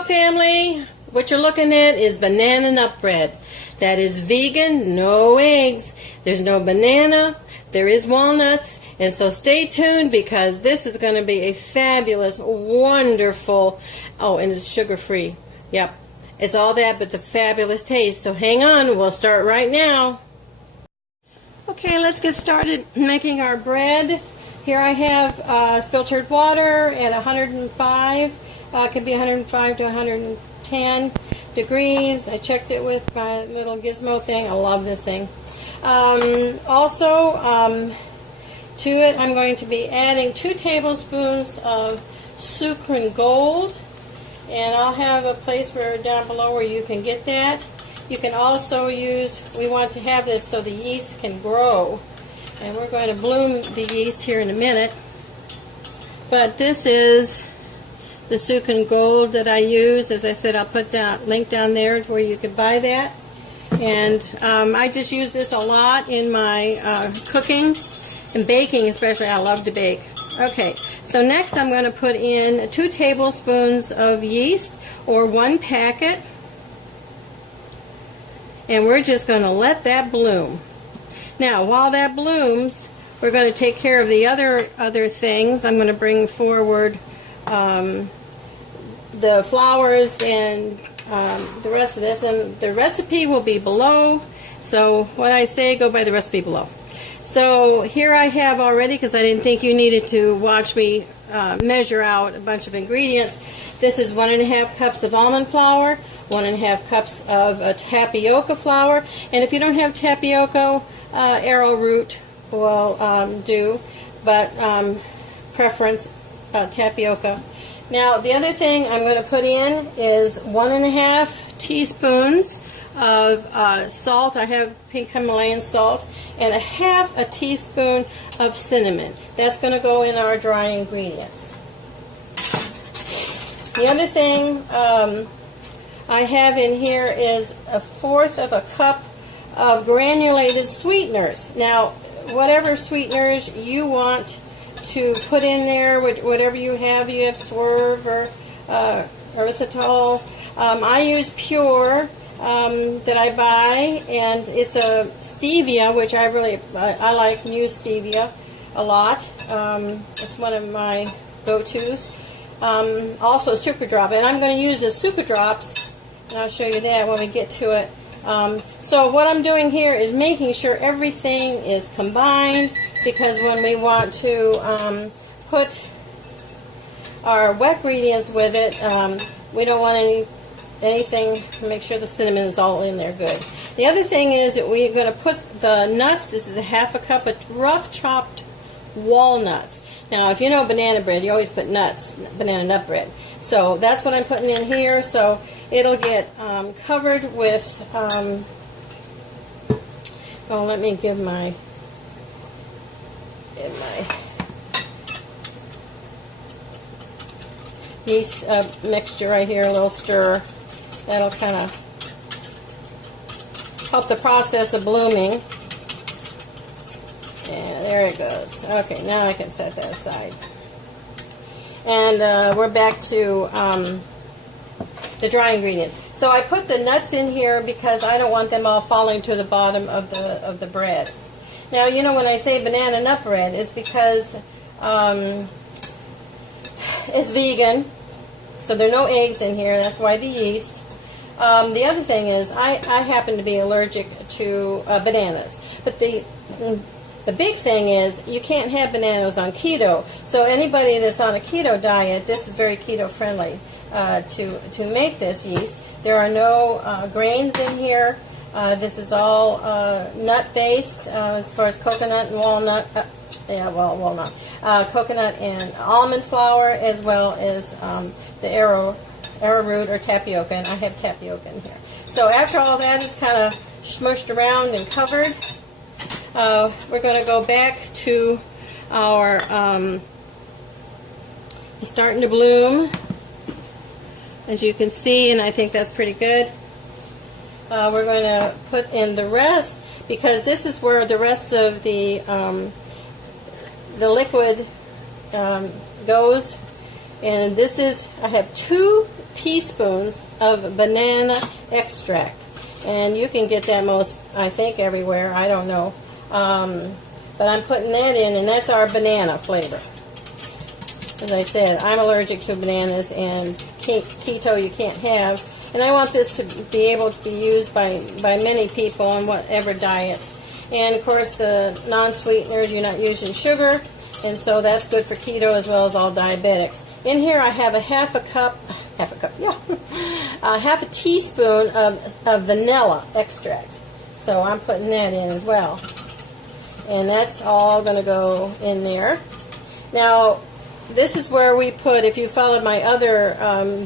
Hello family, what you're looking at is banana nut bread. That is vegan, no eggs, there's no banana, there is walnuts, and so stay tuned because this is going to be a fabulous, wonderful, oh, and it's sugar free. Yep, it's all that but the fabulous taste, so hang on, we'll start right now. Okay, let's get started making our bread. Here I have filtered water at 105. It could be 105 to 110 degrees. I checked it with my little gizmo thing. I love this thing. Also, to it I'm going to be adding 2 tablespoons of Sukrin Gold. And I'll have a place down below where you can get that. You can also use, we want to have this so the yeast can grow. And we're going to bloom the yeast here in a minute. But this is the Sukrin Gold that I use. As I said, I'll put that link down there where you can buy that. And I just use this a lot in my cooking and baking especially. I love to bake. Okay, so next I'm going to put in 2 tablespoons of yeast, or 1 packet. And we're just going to let that bloom. Now, while that blooms, we're going to take care of the other things. I'm going to bring forward the flours and the rest of this, and the recipe will be below. So what I say, go by the recipe below. So here I have already, because I didn't think you needed to watch me measure out a bunch of ingredients. This is 1½ cups of almond flour, 1½ cups of tapioca flour, and if you don't have tapioca, arrowroot will do, but preference tapioca. Now the other thing I'm going to put in is 1½ teaspoons of salt. I have pink Himalayan salt, and 1/2 teaspoon of cinnamon. That's going to go in our dry ingredients. The other thing I have in here is 1/4 cup of granulated sweeteners. Now, whatever sweeteners you want to put in there, whatever you have Swerve or erythritol. I use Pure that I buy, and it's a stevia, which I like and use stevia a lot. It's one of my go-tos. Also SucraDrops, and I'm going to use the SucraDrops, and I'll show you that when we get to it. So what I'm doing here is making sure everything is combined, because when we want to put our wet ingredients with it, we don't want anything to make sure the cinnamon is all in there good. The other thing is that we're going to put the nuts. This is 1/2 cup of rough chopped walnuts. Now, if you know banana bread, you always put nuts, banana nut bread. So that's what I'm putting in here. So it'll get covered with, well, let me give my yeast mixture right here, a little stir. That'll kind of help the process of blooming. Yeah, there it goes. Okay, now I can set that aside. And we're back to the dry ingredients. So I put the nuts in here because I don't want them all falling to the bottom of the bread. Now, you know, when I say banana nut bread, it's because it's vegan, so there are no eggs in here. That's why the yeast. The other thing is I happen to be allergic to bananas, but the big thing is you can't have bananas on keto. So anybody that's on a keto diet, this is very keto friendly to make this yeast. There are no grains in here. This is all nut based as far as coconut and walnut. Walnut, coconut and almond flour, as well as the arrowroot or tapioca, and I have tapioca in here. So after all that is kind of smushed around and covered, we're going to go back to our starting to bloom, as you can see, and I think that's pretty good. We're going to put in the rest, because this is where the rest of the liquid goes. And this is, I have 2 teaspoons of banana extract. And you can get that I think, everywhere. I don't know. But I'm putting that in, and that's our banana flavor. As I said, I'm allergic to bananas, and keto you can't have. And I want this to be able to be used by many people on whatever diets. And of course, the non-sweeteners, you're not using sugar, and so that's good for keto as well as all diabetics. In here I have half a teaspoon of vanilla extract. So I'm putting that in as well. And that's all going to go in there. Now, this is where we put, if you followed my other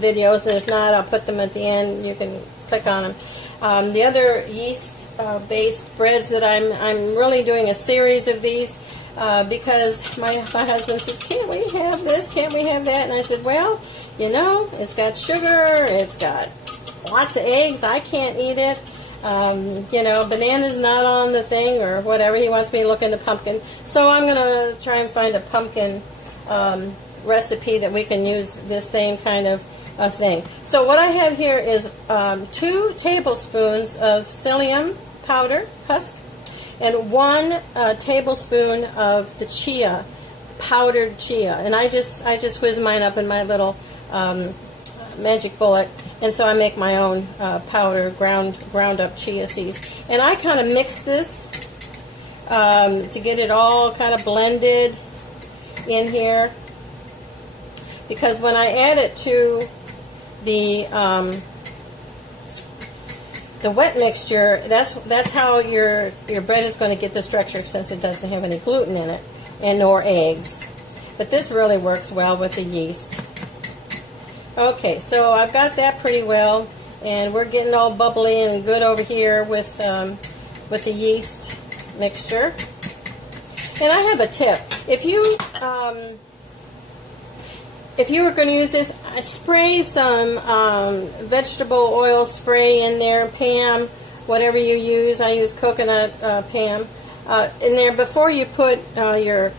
videos, and if not, I'll put them at the end. You can click on them. The other yeast-based breads that I'm really doing a series of these because my husband says, can't we have this? Can't we have that? And I said, well, you know, it's got sugar, it's got lots of eggs. I can't eat it. You know, banana's not on the thing or whatever. He wants me to look into pumpkin. So I'm going to try and find a pumpkin recipe that we can use this same kind of thing. So what I have here is 2 tablespoons of psyllium powder, husk, and 1 tablespoon of the chia, powdered chia. And I just whiz mine up in my little magic bullet, and so I make my own powder, ground up chia seeds. And I kind of mix this to get it all kind of blended in here, because when I add it to the wet mixture, that's how your bread is going to get the structure, since it doesn't have any gluten in it and nor eggs. But this really works well with the yeast. Okay, so I've got that pretty well, and we're getting all bubbly and good over here with the yeast mixture. And I have a tip. If you were going to use this, spray some vegetable oil spray in there, Pam, whatever you use. I use coconut Pam in there before you put your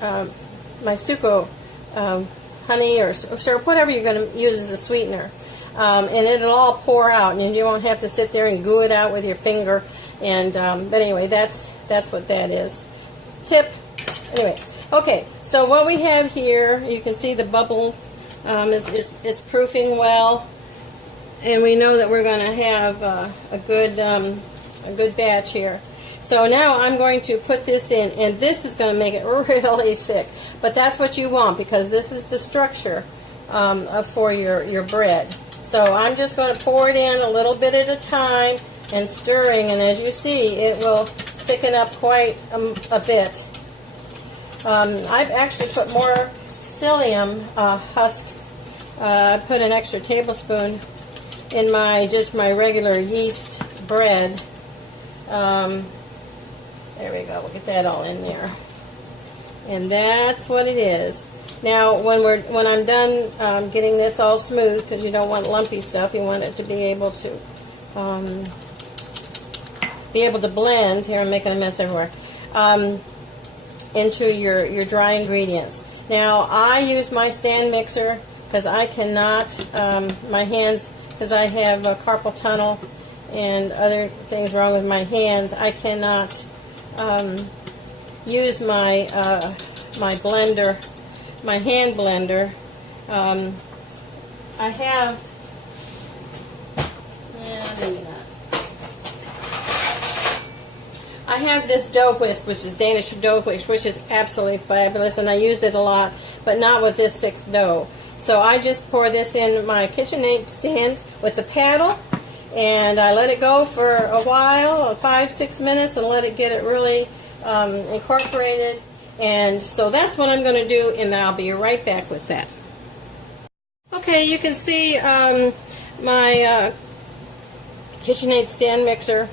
my suco honey or syrup, whatever you're going to use as a sweetener, and it'll all pour out, and you won't have to sit there and goo it out with your finger. And but anyway, that's what that is. Tip. Anyway, okay. So what we have here, you can see the bubble is proofing well, and we know that we're going to have a good batch here. So now I'm going to put this in, and this is going to make it really thick. But that's what you want, because this is the structure for your bread. So I'm just going to pour it in a little bit at a time and stirring, and as you see, it will thicken up quite a bit. I've actually put more psyllium husks. I put an extra tablespoon in my regular yeast bread. There we go. We'll get that all in there, and that's what it is. Now, when I'm done getting this all smooth, because you don't want lumpy stuff, you want it to be able to blend. Here, I'm making a mess everywhere. Into your dry ingredients. Now, I use my stand mixer because I cannot, my hands, because I have a carpal tunnel and other things wrong with my hands, I cannot use my my blender, my hand blender. I have, maybe not. I have this dough whisk, which is Danish dough whisk, which is absolutely fabulous, and I use it a lot, but not with this thick dough. So I just pour this in my KitchenAid stand with the paddle, and I let it go for a while, 5-6 minutes, and let it get it really incorporated. And so that's what I'm going to do, and I'll be right back with that. Okay, you can see my KitchenAid stand mixer,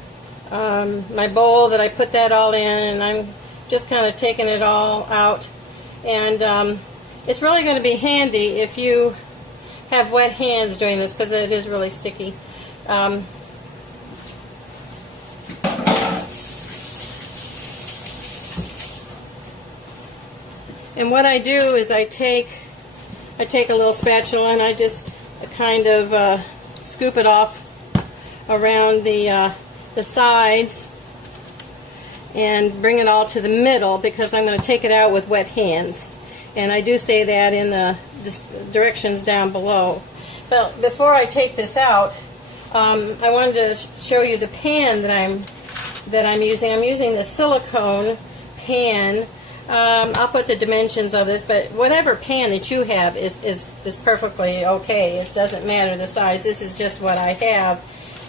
my bowl that I put that all in, and I'm just kind of taking it all out. And it's really going to be handy if you have wet hands doing this, because it is really sticky. And what I do is I take a little spatula and I just kind of scoop it off around the sides and bring it all to the middle, because I'm going to take it out with wet hands. And I do say that in the directions down below. But before I take this out, I wanted to show you the pan that I'm using. I'm using the silicone pan. I'll put the dimensions of this, but whatever pan that you have is perfectly okay. It doesn't matter the size. This is just what I have,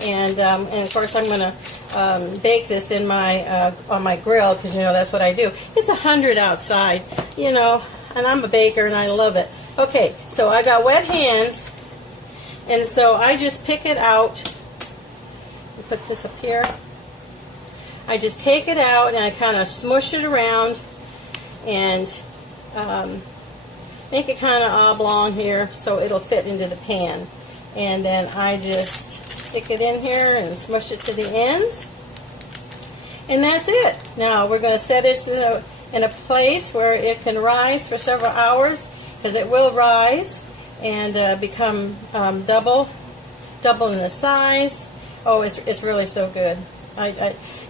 and of course I'm going to bake this in my on my grill, because you know that's what I do. It's 100 outside, you know, and I'm a baker and I love it. Okay, so I got wet hands, and so I just pick it out. Put this up here. I just take it out and I kind of smush it around and make it kind of oblong here so it'll fit into the pan. And then I just stick it in here and smush it to the ends. And that's it. Now we're going to set it in a place where it can rise for several hours, because it will rise and become double in the size. Oh, it's really so good.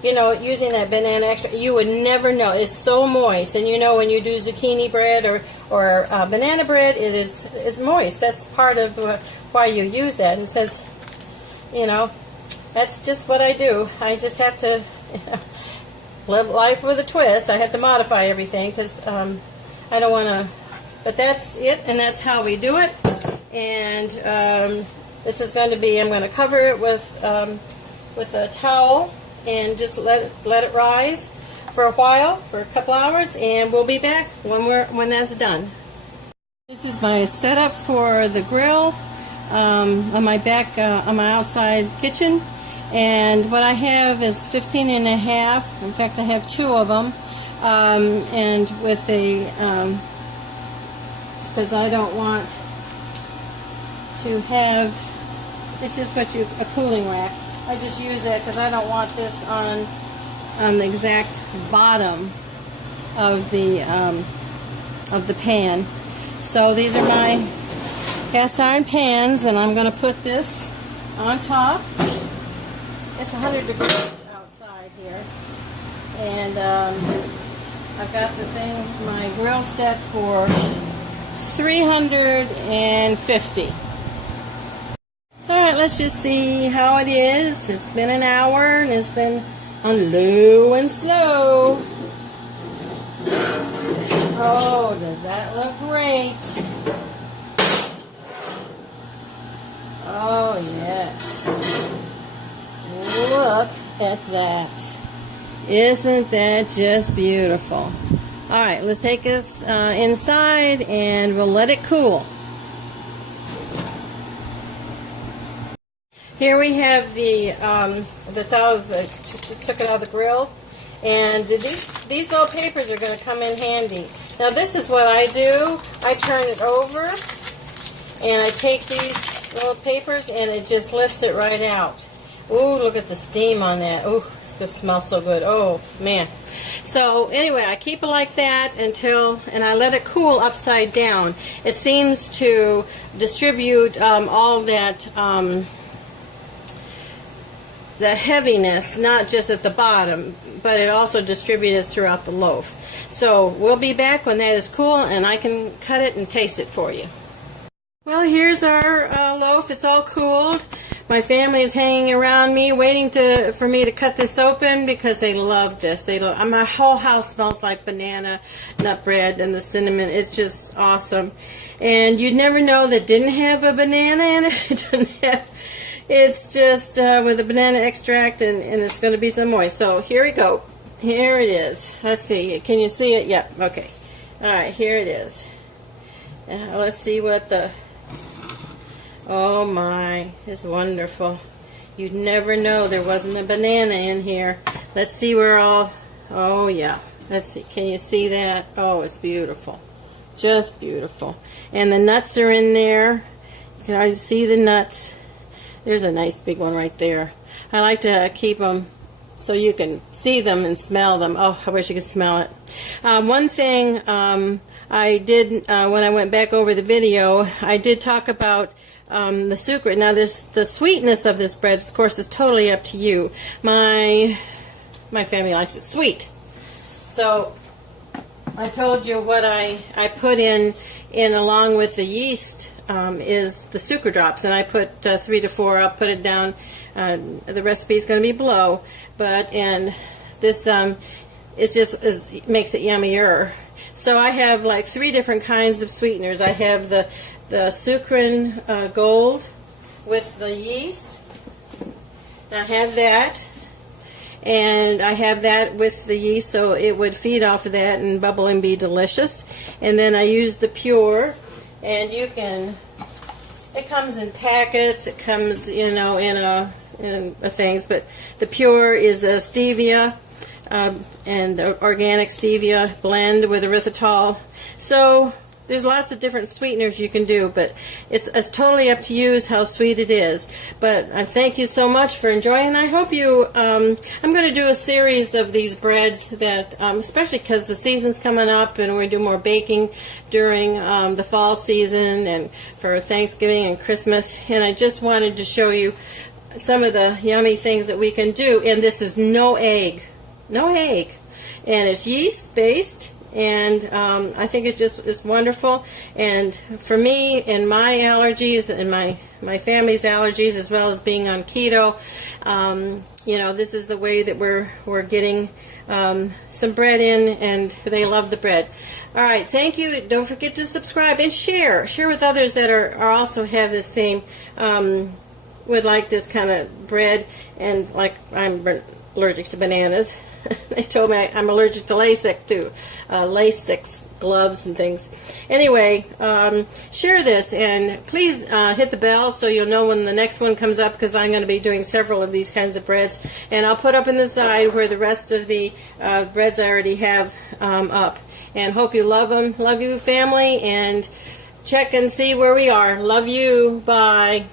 You know, using that banana extract, you would never know. It's so moist, and you know when you do zucchini bread or banana bread, it's moist. That's part of why you use that. And says, you know, that's just what I do. I just have to live life with a twist. I have to modify everything because I don't want to. But that's it, and that's how we do it. And this is going to be. I'm going to cover it with a towel and just let it rise for a while, for a couple hours, and we'll be back when that's done. This is my setup for the grill on my back on my outside kitchen, and what I have is 15.5. In fact, I have 2 of them, and with a because I don't want to have. It's just a cooling rack. I just use that because I don't want this on the exact bottom of the pan. So these are my cast iron pans, and I'm going to put this on top. It's 100 degrees outside here, and I've got my grill set for 350. Alright, let's just see how it is. It's been an hour and it's been on low and slow. Oh, does that look great? Oh, yes. Look at that. Isn't that just beautiful? Alright, let's take this inside and we'll let it cool. Here we have that's out of just took it out of the grill, and these little papers are going to come in handy. Now this is what I do. I turn it over, and I take these little papers, and it just lifts it right out. Ooh, look at the steam on that. Ooh, it's going to smell so good. Oh, man. So anyway, I keep it like that and I let it cool upside down. It seems to distribute all that the heaviness, not just at the bottom, but it also distributes throughout the loaf. So we'll be back when that is cool and I can cut it and taste it for you. Well, here's our loaf. It's all cooled. My family is hanging around me waiting for me to cut this open because they love this. My whole house smells like banana nut bread and the cinnamon. It's just awesome. And you'd never know that didn't have a banana in it. It didn't have. It's just with a banana extract, and it's going to be some moist. So here we go. Here it is. Let's see. Can you see it? Yep. Okay. All right. Here it is. Let's see what the... Oh my. It's wonderful. You'd never know there wasn't a banana in here. Let's see where all... Oh yeah. Let's see. Can you see that? Oh, it's beautiful. Just beautiful. And the nuts are in there. You can already see the nuts. There's a nice big one right there. I like to keep them so you can see them and smell them. Oh, I wish you could smell it. One thing I did when I went back over the video, I did talk about the sucra. Now, the sweetness of this bread, of course, is totally up to you. My family likes it sweet. So I told you what I put in along with the yeast is the SucraDrops, and I put 3 to 4. I'll put it down. The recipe is going to be below, and this it makes it yummier. So I have like 3 different kinds of sweeteners. I have the Sukrin Gold with the yeast. I have that. And I have that with the yeast, so it would feed off of that and bubble and be delicious. And then I use the pure, and it comes in packets, it comes, in things, but the pure is the stevia and organic stevia blend with erythritol. So there's lots of different sweeteners you can do, but it's totally up to you as how sweet it is. But I thank you so much for enjoying. I hope you, I'm going to do a series of these breads that, especially because the season's coming up and we do more baking during the fall season and for Thanksgiving and Christmas. And I just wanted to show you some of the yummy things that we can do. And this is no egg. And it's yeast based. And I think it's wonderful. And for me and my allergies and my family's allergies, as well as being on keto, this is the way that we're getting some bread in, and they love the bread. All right, thank you. Don't forget to subscribe and share with others that are also have the same would like this kind of bread. And like, I'm allergic to bananas. They told me I'm allergic to latex too, latex gloves and things. Anyway, share this, and please hit the bell so you'll know when the next one comes up, because I'm going to be doing several of these kinds of breads. And I'll put up in the side where the rest of the breads I already have up. And hope you love them. Love you, family, and check and see where we are. Love you. Bye.